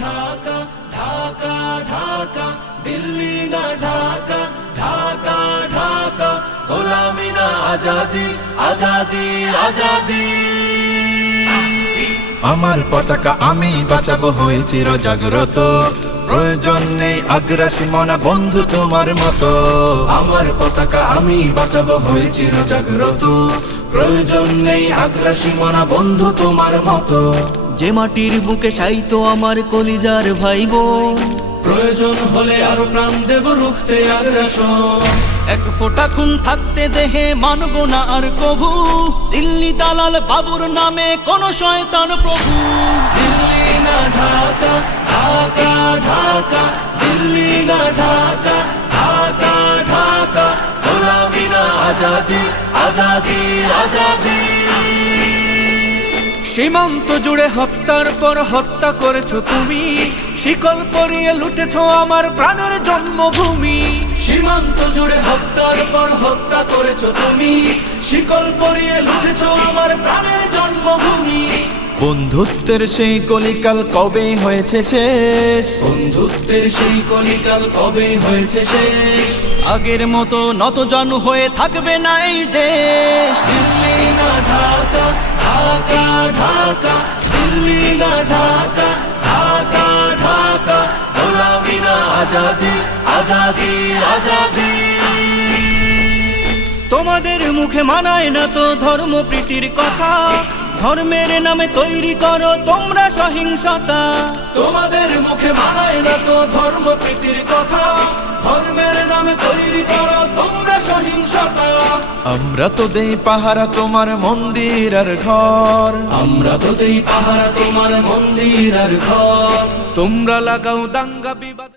ঢাকা, ঢাকা ঢাকা, দিল্লি না ঢাকা, ঢাকা ঢাকা, গোলামি না আজাদি, আজাদি আজাদি। আমার পতাকা আমি বাঁচাবো হয়ে চির জাগ্রত, প্রয়োজন নেই আগ্রাসী মনা বন্ধু তোমার মতো। আমার পতাকা আমি বাঁচাবো হয়ে চির জাগ্রত, প্রয়োজন নেই আগ্রাসী মনা বন্ধু তোমার মতো। যে মাটির বুকে সাইতো আমার কলিজার ভাই বোন, প্রয়োজন হলে আরো প্রাণ দেব রুখতে আগ্রাসন। এক ফোঁটা খুন থাকতে দেহে মানব না আর কভু, দিল্লি দালাল বাবুর নামে কোন শয়তান প্রভু। দিল্লি না ঢাকা, ঢাকা ঢাকা, দিল্লি না ঢাকা, ঢাকা ঢাকা, গোলামি না আজাদি, আজাদি আজাদি। সীমান্ত জুড়ে হত্যার পর হত্যা করেছো তুমি, শিকল পরিয়ে লুটেছো আমার প্রাণের জন্মভূমি। সীমান্ত জুড়ে হত্যার পর হত্যা করেছো তুমি, শিকল পরিয়ে লুটেছো আমার প্রাণের জন্মভূমি। বন্ধুত্বের সেই কলিকাল কবে হয়েছে শেষ, বন্ধুত্বের সেই কলিকাল কবে হয়েছে শেষ। আগের মতো নতজানু হয়ে থাকবে না এই দেশ। দিল্লি না ঢাকা, ঢাকা ঢাকা, দিল্লি না ঢাকা, ঢাকা ঢাকা, গোলামি না আজাদি, আজাদি আজাদি। তোমাদের মুখে মানায় না তো ধর্মপ্রীতির কথা, ধর্মের নামে তৈরি করো তোমরা সহিংসতা। তোমাদের মুখে মানায় না তো ধর্মপ্রীতির কথা, ধর্মের নামে তৈরি করো তোমরা সহিংসতা। আমরা তো দেই পাহারা তোমার মন্দির আর ঘর, আমরা তো দেই পাহারা তোমার মন্দির আর ঘর। তোমরা লাগাও দাঙ্গা বিবাদ।